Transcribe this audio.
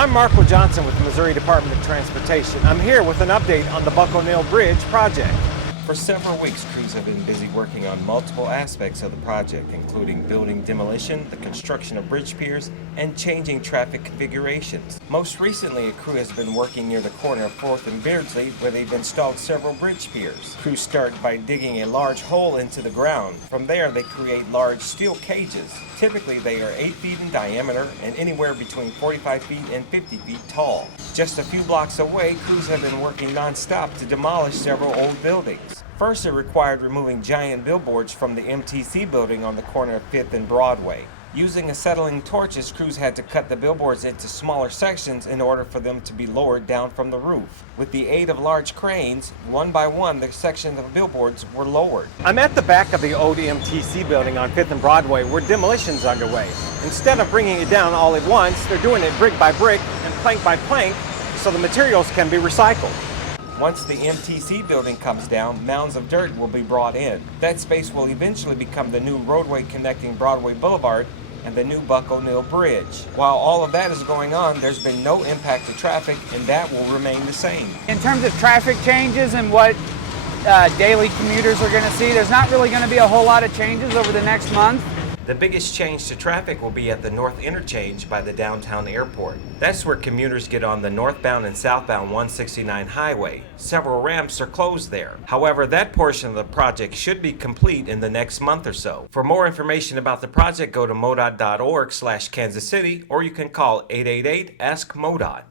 I'm Marco Johnson with the Missouri Department of Transportation. I'm here with an update on the Buck O'Neil Bridge project. For several weeks, crews have been busy working on multiple aspects of the project, including building demolition, the construction of bridge piers, and changing traffic configurations. Most recently, a crew has been working near the corner of 4th and Beardsley, where they've installed several bridge piers. Crews start by digging a large hole into the ground. From there, they create large steel cages. Typically, they are 8 feet in diameter and anywhere between 45 feet and 50 feet tall. Just a few blocks away, crews have been working non-stop to demolish several old buildings. First, it required removing giant billboards from the MTC building on the corner of 5th and Broadway. Using acetylene torches, crews had to cut the billboards into smaller sections in order for them to be lowered down from the roof. With the aid of large cranes, one by one, the sections of billboards were lowered. I'm at the back of the old MTC building on 5th and Broadway where demolition's underway. Instead of bringing it down all at once, they're doing it brick by brick and plank by plank so the materials can be recycled. Once the MTC building comes down, mounds of dirt will be brought in. That space will eventually become the new roadway connecting Broadway Boulevard and the new Buck O'Neil Bridge. While all of that is going on, there's been no impact to traffic, and that will remain the same. In terms of traffic changes and what daily commuters are going to see, there's not really going to be a whole lot of changes over the next month. The biggest change to traffic will be at the north interchange by the downtown airport. That's where commuters get on the northbound and southbound 169 highway. Several ramps are closed there. However, that portion of the project should be complete in the next month or so. For more information about the project, go to modot.org/Kansas City, or you can call 888-ASK-MoDOT.